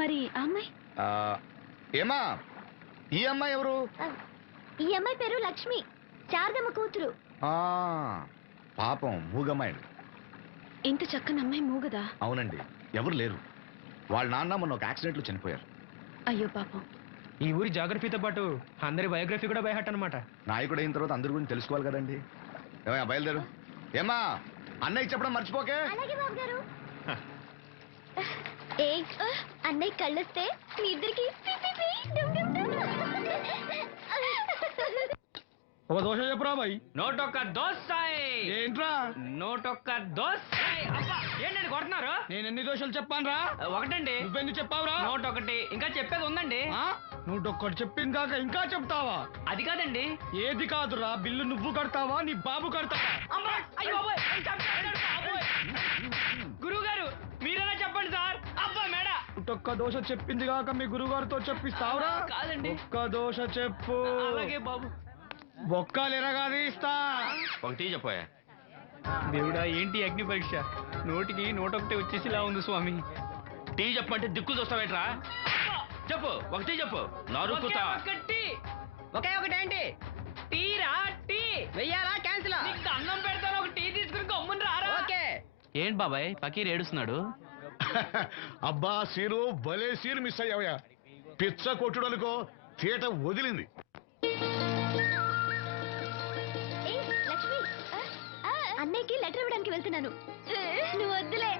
మరి ఆ అమ్మాయి? ఏమా ఈ అమ్మాయి ఎవరు? ఈ అమ్మాయి పేరు లక్ష్మి, శారదమ్మ కూతురు. పాపం మూగమ్మాయి. ఇంత చక్కని అమ్మాయి మూగదా? అవునండి, ఎవరు లేరు. వాళ్ళ నాన్న మొన్న ఒక యాక్సిడెంట్లో చనిపోయారు. అయ్యో పాపం. ఈ ఊరి జాగ్రఫీతో పాటు అందరి బయోగ్రఫీ కూడా బయట అన్నమాట. నాయకుడు అయిన తర్వాత అందరి గురించి తెలుసుకోవాలి కదండి. ఏమయ్యా బయలుదేరు. ఏమా అన్నయ్య చెప్పడం మర్చిపోకే. అలాగే బాబు గారు. అన్నయ్య కళ్ళొస్తే మీ ఇద్దరికి ఒక దోశ చెప్పురా బాయ్. నోటొక్క దోశ. ఏంట్రా నోటొక్క దోశ. ఏంటండి కొడుతున్నారు? నేను ఎన్ని దోశలు చెప్పాను రా? ఒకటండి. నువ్వెన్ని చెప్పావురా? నోటొకటి. ఇంకా చెప్పేది ఉందండి. నువ్వు ఒక్కటి చెప్పింది కాక ఇంకా చెప్తావా? అది కాదండి. ఏది కాదురా, బిల్లు నువ్వు కడతావా నీ బాబు కడతావా? గురువు గారు మీరైనా చెప్పండి సార్. అబ్బా మేడ. ఒక్క దోశ చెప్పింది కాక మీ గురుగారితో చెప్పిస్తావురా? కాదండి. ఒక్క దోశ చెప్పు. అలాగే బాబు. బొక్కలు ఎరగాది ఇస్తా. ఒకటి చెప్పాయా? దేవుడా ఏంటి అగ్ని పరీక్ష? నోటికి నోటొకటి వచ్చేసిలా ఉంది స్వామి. టీ చెప్పంటే దిక్కు చూస్తావేట్రా? చెప్పు, ఒకటి చెప్పు. నరుకుతా. ఒకే ఒకటి ఏంటి? టీ రా. టీ వెయ్యాలా క్యాన్సిల్? అన్నం పెడతాను, ఒక టీ తీసుకుని గమ్మున రారా. ఓకే. ఏంటి బాబాయ్ పకీర్ ఏడుస్తున్నాడు? అబ్బా సీను, భలే సీను మిస్ అయ్యావయ్యా. పిచ్చ కొట్టుడు అనుకో, తీట వదిలింది. లక్ష్మి, అన్నయ్యకి లెటర్ ఇవ్వడానికి వెళ్తున్నాను. నువ్వు వద్దులే.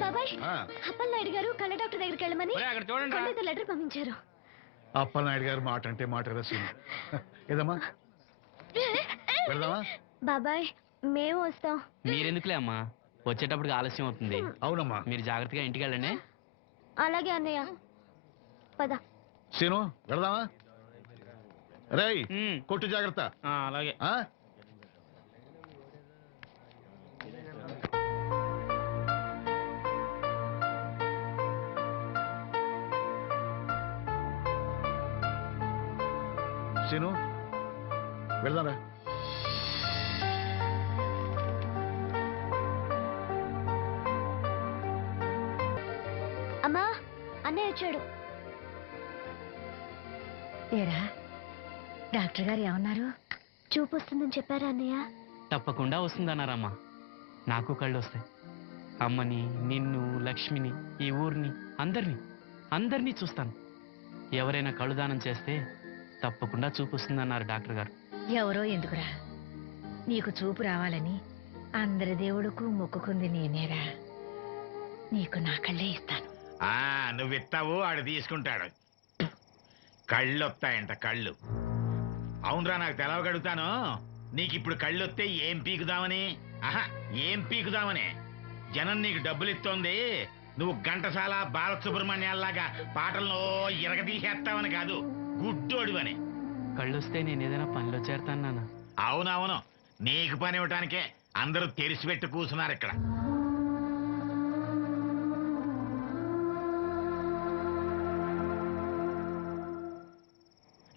బాబాయ్, అప్పలనాయుడు గారు కళ్ళ డాక్టర్ దగ్గరికి వెళ్ళమని అక్కడ చూడండి లెటర్ పంపించారు. అప్పలనాయుడు గారు మాట అంటే మాట కదా సీను. ఏదమ్మా వెళ్దామా? బాబాయ్ మేము వస్తాం. మీరెందుకులే అమ్మా, వచ్చేటప్పుడు ఆలస్యం అవుతుంది. అవునమ్మా. మీరు జాగ్రత్తగా ఇంటికి వెళ్ళండి. అలాగే అన్నయ్య, పద. సీను వెళ్దామా? రేయ్ కొట్టు జాగ్రత్త. అలాగే. సీను వెళ్దారా? అమ్మా, అన్నయ్య వచ్చాడు. ఏరా, డాక్టర్ గారు ఏమన్నారు? చూపు వస్తుందని చెప్పారా అన్నయ్య? తప్పకుండా వస్తుందన్నారమ్మా. నాకు కళ్ళు వస్తాయి. అమ్మని, నిన్ను, లక్ష్మిని, ఈ ఊరిని, అందరినీ చూస్తాను. ఎవరైనా కళ్ళు దానం చేస్తే తప్పకుండా చూపు వస్తుందన్నారు డాక్టర్ గారు. ఎవరో ఎందుకురా, నీకు చూపు రావాలని అందరి దేవుడుకు మొక్కుకుంది నేనేరా. నీకు నా కళ్ళే ఇస్తాను. నువ్వు ఇస్తావు, ఆడు తీసుకుంటాడు. కళ్ళు వస్తాయంట, కళ్ళు. అవునరా, నాకు తెలవగడుగుతాను. నీకు ఇప్పుడు కళ్ళు వస్తే ఏం పీకుదామని? ఏం పీకుదామని? జనం నీకు డబ్బులు ఇస్తోంది, నువ్వు ఘంటసాల బాలసుబ్రహ్మణ్యాల్లాగా పాటల్లో ఇరగదీసేస్తావని కాదు, గుడ్డోడివని. కళ్ళొస్తే నేను ఏదైనా పనిలో చేరతాను నాన్న. అవునవును, నీకు పని ఇవ్వటానికే అందరూ తెరిచిపెట్టి కూర్చున్నారు ఇక్కడ.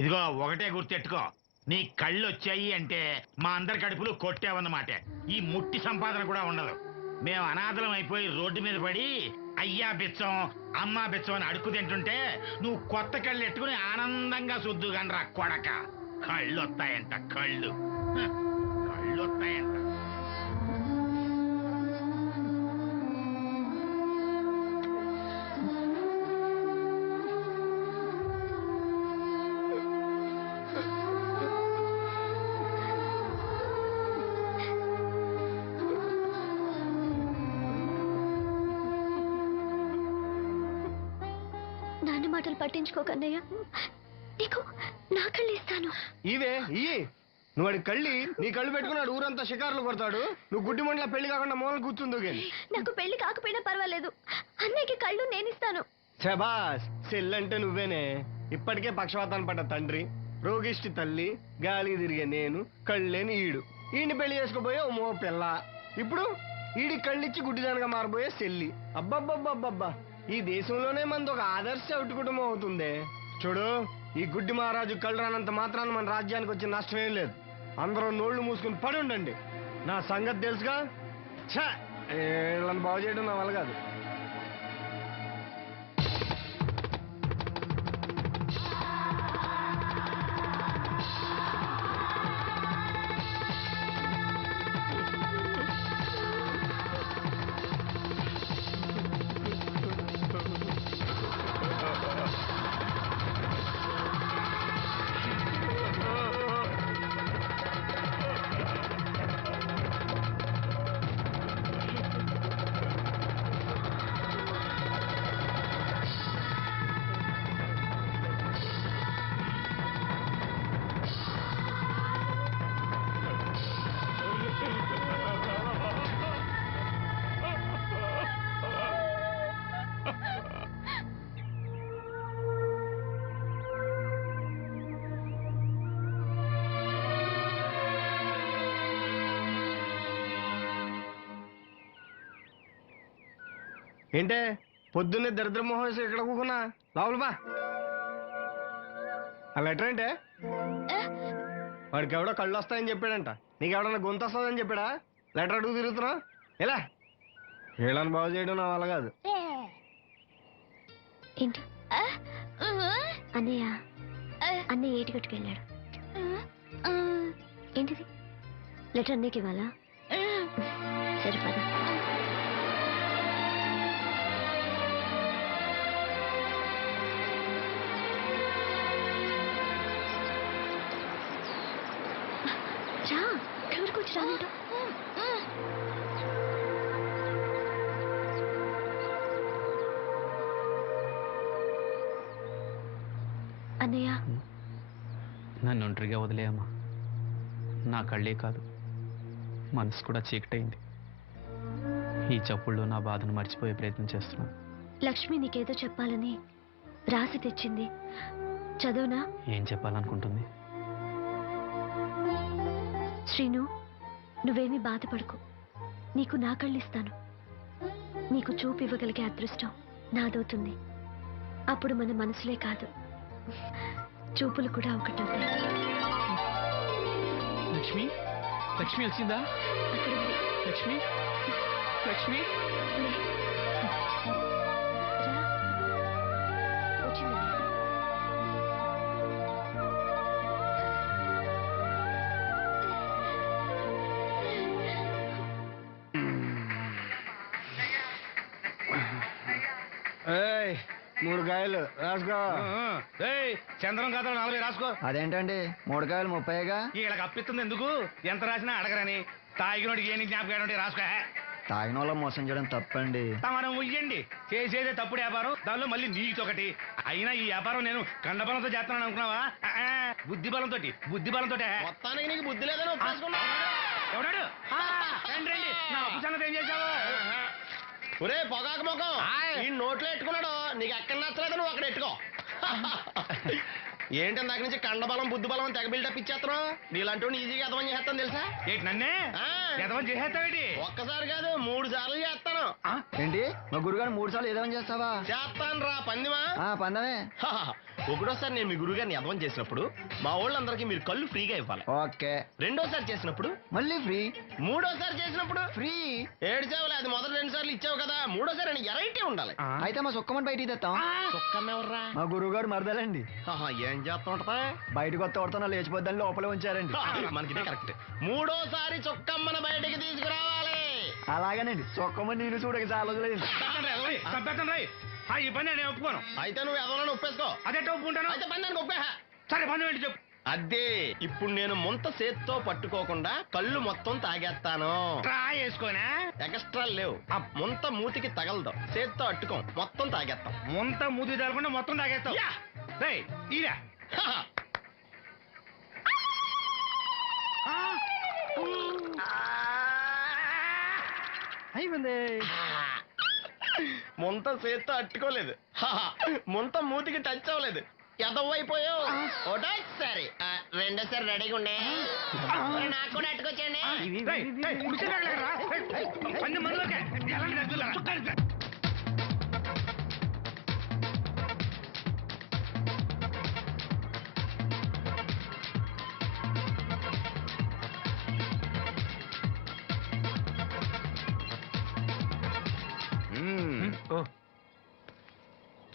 ఇదిగో ఒకటే గుర్తెట్టుకో, నీ కళ్ళు వచ్చాయి అంటే మా అందరి కడుపులు కొట్టావన్నమాట. ఈ ముట్టి సంపాదన కూడా ఉండదు. మేము అనాథలం అయిపోయి రోడ్డు మీద పడి అయ్యా బిచ్చం, అమ్మా బిచ్చం అని అడుక్కు తింటుంటే నువ్వు కొత్త కళ్ళు ఎట్టుకుని ఆనందంగా శుద్ధుగనరా కొడక. కళ్ళు వస్తాయంట, కళ్ళు వస్తాయంట. మాటలు పట్టించుకోకన్నయ్య, నీకు నా కళ్ళు ఇస్తాను. ఇవే నువ్వు వాడి కళ్ళి నీ కళ్ళు పెట్టుకున్నాడు, ఊరంతా షికారులు కొడతాడు. నువ్వు గుడ్డి మండల పెళ్లి కాకుండా మూలలు కూర్చుందో కానీ. నాకు పెళ్లి కాకపోయినా పర్వాలేదు, అన్నయ్యకి కళ్ళు నేనిస్తాను. శబాస్, చెల్లంటే నువ్వేనే. ఇప్పటికే పక్షవాతాన్ని పడ్డ తండ్రి, రోగిష్టి తల్లి, గాలి తిరిగే నేను, కళ్ళేని ఈడు. ఈయన్ని పెళ్లి చేసుకోబోయే ఓ మో పిల్ల. ఇప్పుడు ఈడి కళ్ళిచ్చి గుడ్డిదానిగా మారబోయే చెల్లి. అబ్బబ్బబ్బబ్బబ్బా, ఈ దేశంలోనే మనది ఒక ఆదర్శ అవుటు కుటుంబం అవుతుంది. చూడు, ఈ గుడ్డి మహారాజు కళ్ళు రానంత మాత్రాన మన రాజ్యానికి వచ్చిన నష్టమేం లేదు. అందరూ నోళ్లు మూసుకుని పడి ఉండండి. నా సంగతి తెలుసుగా. వీళ్ళని బాగు చేయడం నా వల్ల కాదు. ఏంటే పొద్దున్నే దరిద్ర మొహం వేసి ఇక్కడ కూకున్నా? లోపల బా. ఆ లెటర్ ఏంటే? వాడికి ఎవడో కళ్ళు వస్తాయని చెప్పాడంట. నీకెవడన్నా గొంతు వస్తుందని చెప్పాడా? లెటర్ అడుగు తిరుగుతున్నావు ఎలా? వీళ్ళని బాగు చేయడం నా వల్ల కాదు. ఏంటి అన్నయ్య? అన్నయ్య ఏటి కట్టుకెళ్ళాడు. ఏంటిది? లెటర్ అన్నయ్యకి ఇవ్వాలా? సరే పద. రా, ఎవరికి వచ్చి రానంట. అన్నయ్య, నన్ను ఒంటరిగా వదిలేయమ్మా. నా కళ్ళే కాదు, మనసు కూడా చీకటైంది. ఈ చప్పుళ్ళు నా బాధను మర్చిపోయే ప్రయత్నం చేస్తున్నాను. లక్ష్మి నీకేదో చెప్పాలని రాసి తెచ్చింది, చదువునా? ఏం చెప్పాలనుకుంటుంది? శ్రీను, నువ్వేమీ బాధపడకు. నీకు నా కళ్ళిస్తాను. నీకు చూపు ఇవ్వగలిగే అదృష్టం నాదవుతుంది. అప్పుడు మన మనసులే కాదు, చూపులు కూడా ఒకటవుతాయి. లక్ష్మి, లక్ష్మి వచ్చిందా? అక్కడ ఉంది. లక్ష్మి, లక్ష్మి. లే. రా. వచ్చింది. ఏయ్, 3 కాయలు రాసుకో. చంద్రం కథలు 40 రాసుకో. అదేంటండి 3 కాయలు 30గా? వీళ్ళకి అప్పిస్తుంది ఎందుకు? ఎంత రాసినా అడగరని. తాగినోడికి ఏం జ్ఞాపకం రాసుకో. తాగిన వాళ్ళ మోసం చేయడం తప్పండి. మనం ఉయ్యండి, చేసేదే తప్పుడు వ్యాపారం, దానిలో మళ్ళీ నీతొకటి. అయినా ఈ వ్యాపారం నేను కండబలంతో చేస్తున్నాను అనుకున్నావా? బుద్ధి బలంతో. మొత్తానికి నీకు బుద్ధి లేదని ఎవడాడు? రండి రండి, నా అప్పు సంగతి ఏం చేశావు? ఒరే పొగాకు మొఖం, ఈ నోట్లో ఎట్టుకున్నాడు. నీకు ఎక్కడ నచ్చలేదు, నువ్వు అక్కడ ఎట్టుకో. ఏంటి దాని నుంచి కండబలం బుద్ధి బలం తెగ బిల్డప్ ఇచ్చేస్తున్నావు? నీలాంటి ఈజీగా ఎదవం చేస్తాను తెలుసా? ఏంటి నన్నే ఎదవం చేసేస్తావేటి? ఒక్కసారి కాదు 3 సార్లు చేస్తాను. ఏంటి మా గురుగారు 3 సార్లు ఏదేమని చేస్తావా? చేస్తాను రా పందిమా. పందమే. ఒకటోసారి నేను మీ గురుగారిని ఎదవం చేసినప్పుడు మా వాళ్ళందరికీ మీరు కళ్ళు ఫ్రీగా ఇవ్వాలి. ఓకే. రెండోసారి చేసినప్పుడు మళ్ళీ ఫ్రీ. మూడోసారి చేసినప్పుడు ఫ్రీ. ఏడ్చావులే, అది మొదటి 2 సార్లు ఇచ్చావు కదా, మూడోసారి అని ఎరైటీ ఉండాలి. అయితే మా సుక్కమని బయటికి తెస్తాం. సుక్కమ్మెవర్రా? మా గురువుగారు మరదలండి. ఏం చేస్తా ఉంటదా? బయటకు వస్తే కొడతా లేచిపోద్దని లోపలే ఉంచారండి. మనకి కరెక్ట్. మూడోసారి చొక్కమ్మన బయటికి తీసుకురావాలి. అలాగేనండి, చొక్కమని నేను చూడక చాలా రోజులైంది. ఈ పని నేను ఒప్పుకోను. అయితే నువ్వు ఎవరైనా ఒప్పేసుకో. అదే ఒప్పుకుంటాను. అయితే పని దానికి ఒప్పేహ. సరే పని ఏంటి చెప్పు. అదే ఇప్పుడు నేను ముంత చేత్తో పట్టుకోకుండా కళ్ళు మొత్తం తాగేస్తాను. ట్రా వేసుకోనా? ఎక్స్ట్రా లేవు. ముంత మూతికి తగలదు, చేత్తో అట్టుకోం, మొత్తం తాగేస్తాం. ముంత మూతి తగలకుండా మొత్తం తాగేస్తావు. ఇదా అయిపోయింది. ముంత చేత్తో అట్టుకోలేదు, ముంత మూతికి టచ్ అవ్వలేదు. ఎదవైపోయావు ఒకటోసారి రెండోసారి రెడీగా ఉండే నాకు కూడా అట్టుకొచ్చండి.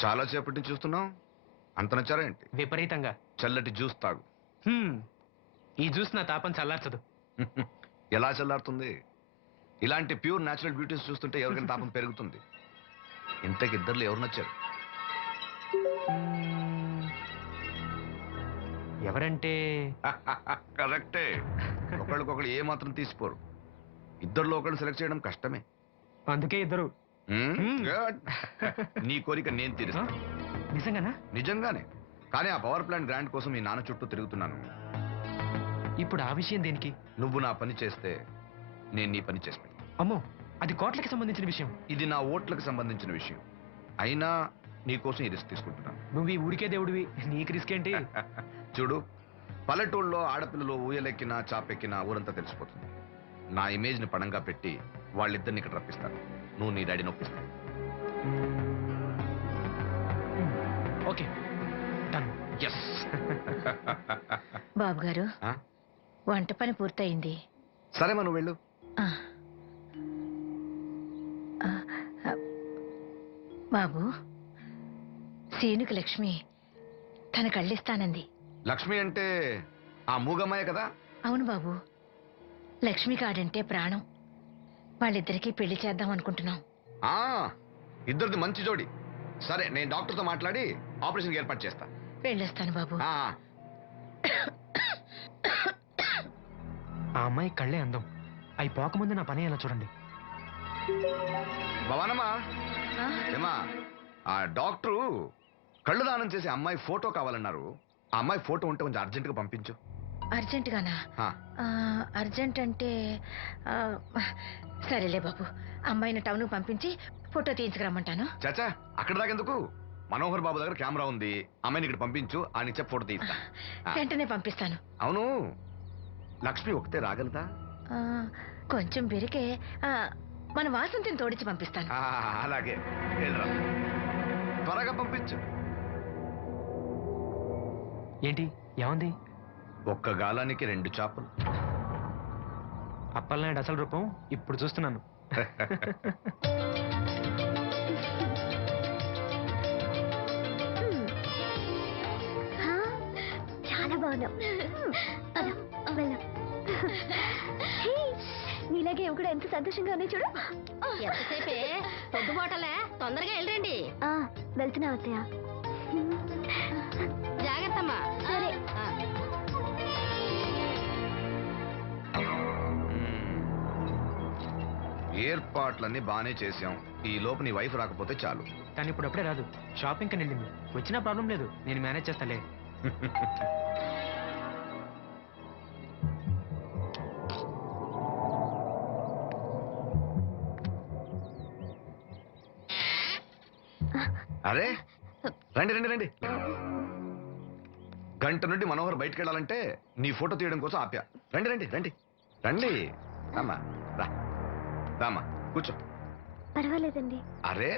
చాలా సేపటి నుంచి చూస్తున్నావు. అంత నచ్చారా ఏంటి? విపరీతంగా. చల్లటి జ్యూస్ తాగు. ఈ జ్యూస్ నా తాపం చల్లార్చదు. ఎలా చల్లారుతుంది? ఇలాంటి ప్యూర్ న్యాచురల్ బ్యూటీస్ చూస్తుంటే ఎవరికైనా తాపం పెరుగుతుంది. ఇంతకి ఇద్దరులో ఎవరు నచ్చారు? ఎవరంటే కరెక్టే. ఒకళ్ళకొకళ్ళు ఏ మాత్రం తీసిపోరు. ఇద్దరులో ఒకళ్ళు సెలెక్ట్ చేయడం కష్టమే. అందుకే ఇద్దరు. Good. నీ కోరిక నేను తీరుస్తాను. నిజంగానా? నిజంగానే. కానీ ఆ పవర్ ప్లాంట్ గ్రాంట్ కోసం మీ నాన్న చుట్టూ తిరుగుతున్నాను. ఇప్పుడు ఆ విషయం దేనికి? నువ్వు నా పని చేస్తే నేను నీ పని చేసి పెడతాను. అమ్మో, అది కోట్లకి సంబంధించిన విషయం. ఇది నా ఓట్లకు సంబంధించిన విషయం. అయినా నీకోసం ఈ రిస్క్ తీసుకుంటున్నాను. నువ్వు ఈ ఊరికే దేవుడివి, నీకు రిస్క్ ఏంటి? చూడు, పల్లెటూళ్ళలో ఆడపిల్లలు ఊయలెక్కినా చాపెక్కినా ఊరంతా తెలిసిపోతుంది. నా ఇమేజ్ ని పణంగా పెట్టి వాళ్ళిద్దరిని ఇక్కడ రప్పిస్తాను. నువ్వు నీ డాడీ నొప్పిస్తాను. Okay, done. ఎస్. బాబు గారు, వంట పని పూర్తయింది. సరే మనం వెళ్ళు. ఆ. ఆ, ఆ, బాబు, సీనుకి లక్ష్మి తన కళ్ళిస్తానంది. లక్ష్మి అంటే ఆ మూగమ్మాయే కదా? అవును బాబు, లక్ష్మి కాడంటే ప్రాణం. వాళ్ళిద్దరికీ పెళ్లి చేద్దాం అనుకుంటున్నాం. ఆ, ఇద్దరిది మంచి జోడి. సరే, నేను డాక్టర్తో మాట్లాడి ఆపరేషన్ ఏర్పాటు చేస్తా. వెళ్ళొస్తాను బాబు. ఆ అమ్మాయి కళ్ళే అందం. అవి పోకముందు నా పని ఎలా చూడండి. భవానమ్మా, ఆ? ఏమా, ఆ డాక్టరు కళ్ళు దానం చేసే అమ్మాయి ఫోటో కావాలన్నారు. ఆ అమ్మాయి ఫోటో ఉంటే కొంచెం అర్జెంటుగా పంపించు. అర్జెంటుగానా? ఆ, అర్జెంట్ అంటే సరేలే బాబు, అమ్మాయిని టౌన్ పంపించి ఫోటో తీయించుకురమ్మంటాను. చాచా, అక్కడ దాకెందుకు? మనోహర్ బాబు దగ్గర కెమెరా ఉంది. అమ్మాయిని ఇక్కడ పంపించు, ఆయన ఇచ్చే ఫోటో తీస్తా. వెంటనే పంపిస్తాను. అవును, లక్ష్మి ఒకతే రాగలదా? కొంచెం బెరికే, మన వాసంతిని తోడిచి పంపిస్తాను. అలాగే, వెళ్ళరా. త్వరగా పంపించు. ఏంటి, ఏముంది? ఒక్క గాలానికి 2 చేపలు. అప్పలనాయుడు అసలు రూపం ఇప్పుడు చూస్తున్నాను. చాలా బాగున్నావు. నీలాగే ఇవి కూడా ఎంత సంతోషంగా ఉన్నాయి చూడు. ఎంతసేపే పొద్దుబాటలే, తొందరగా వెళ్ళండి. వెళ్తున్నా అత్తయ్య. జాగ్రత్తమ్మా. సరే. ఏర్పాట్లన్నీ బానే చేశాం. ఈ లోపు నీ వైఫ్ రాకపోతే చాలు. కానీ ఇప్పుడు అప్పుడే రాదు, షాపింగ్ కని వెళ్ళింది. వచ్చినా ప్రాబ్లం లేదు, నేను మేనేజ్ చేస్తాలే. అరే, రండి రండి రండి. గంట నుండి మనోహర్ బయటకు వెళ్ళాలంటే నీ ఫోటో తీయడం కోసం ఆప్యా. రండి రండి రండి రండి. రామా, రా రామా, కూర్చో. పర్వాలేదండి. అరే,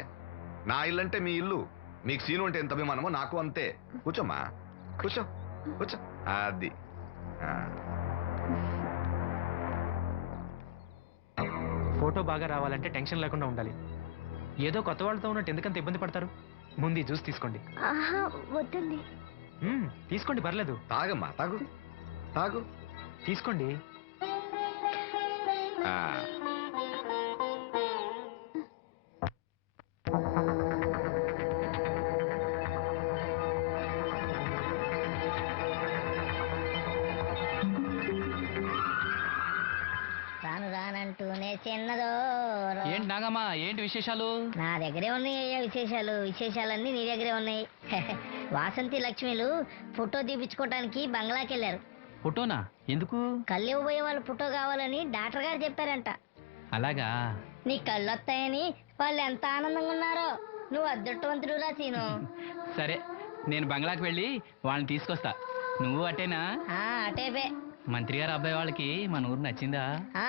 నా ఇల్లు అంటే మీ ఇల్లు. మీకు సీను అంటే ఎంత అభిమానమో నాకు అంతే. కూర్చోమ్మా, కూర్చో కూర్చో. అది ఫోటో బాగా రావాలంటే టెన్షన్ లేకుండా ఉండాలి. ఏదో కొత్త వాళ్ళతో ఉన్నట్టు ఎందుకంత ఇబ్బంది పడతారు? ముందు జ్యూస్ తీసుకోండి. వద్దండి. తీసుకోండి, పర్లేదు. తాగమ్మా, తాగు తాగు, తీసుకోండి. రాను రానంటూనే చిన్నదో. ఏంటి నాగమ్మా, ఏంటి విశేషాలు? నా దగ్గరే ఉన్నాయి అయ్యా విశేషాలు. విశేషాలన్నీ నీ దగ్గరే ఉన్నాయి. వాసంతి లక్ష్మిలు ఫోటో తీపించుకోవటానికి బంగ్లాకి వెళ్ళారు. ఫోటోనా? ఎందుకు? కళ్ళు ఇవ్వబోయే వాళ్ళ ఫోటో కావాలని డాక్టర్ గారు చెప్పారంట. అలాగా? నీ కళ్ళు వస్తాయని వాళ్ళు ఎంత ఆనందంగా ఉన్నారో. నువ్వు అదృష్టవంతుడు రా సీను. సరే, నేను బంగ్లాకి వెళ్ళి వాళ్ళని తీసుకొస్తా నువ్వు అటేనా అటేపే. మంత్రి గారు అబ్బాయి వాళ్ళకి మన ఊరు నచ్చిందా? ఆ,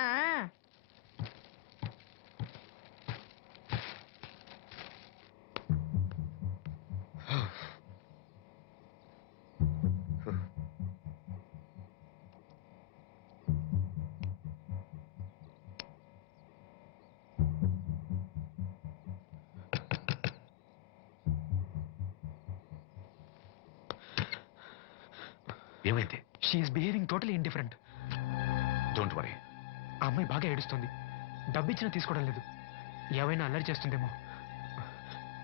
ఏమైంది? She's behaving totally indifferent. Don't worry. ఆ అమ్మాయి బాగా ఏడుస్తుంది. డబ్బిచ్చినా తీసుకోవడం లేదు. ఏమైనా అల్లరి చేస్తుందేమో.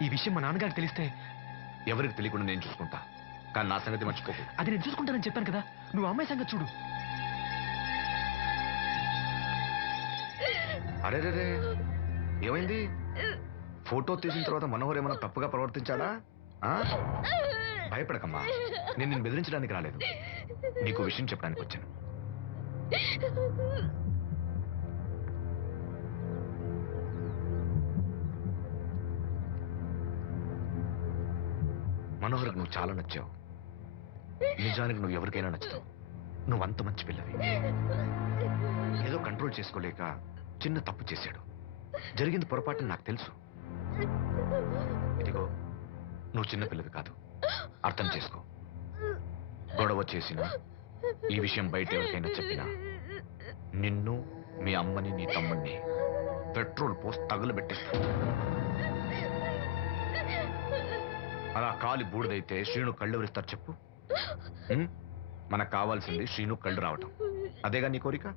ఈ విషయం మా నాన్నగారికి తెలిస్తే ఎవరికి తెలియకుండా నేను చూసుకుంటా, కానీ నా సంగతి మర్చిపోకు. అది నేను చూసుకుంటానని చెప్పాను కదా. నువ్వు అమ్మాయి సంగతి చూడు. అరే రే, ఏమైంది? ఫోటో తీసిన తర్వాత మనోహర్ ఏమైనా తప్పుగా ప్రవర్తించాడా? ఆ? భయపడకమ్మా, నేను నిన్ను బెదిరించడానికి రాలేదు, నీకు విషయం చెప్పడానికి వచ్చాను. మనోహర్కి నువ్వు చాలా నచ్చావు. నిజానికి నువ్వు ఎవరికైనా నచ్చుతావు. నువ్వు అంత మంచి పిల్లవి. ఏదో కంట్రోల్ చేసుకోలేక చిన్న తప్పు చేశాడు. జరిగింది పొరపాటు నాకు తెలుసు. ఇదిగో, నువ్వు చిన్న పిల్లవి కాదు, అర్థం చేసుకో. గొడవ చేసినా, ఈ విషయం బయట ఎవరికైనా చెప్పినా నిన్ను, మీ అమ్మని, నీ తమ్ముడిని పెట్రోల్ పోసి తగులబెట్టేస్తా. అలా కాలి బూడిదైతే శ్రీను కళ్ళు ఎవరిస్తారు చెప్పు? మనకు కావాల్సింది శ్రీను కళ్ళు రావటం. అదేగా నీ కోరిక?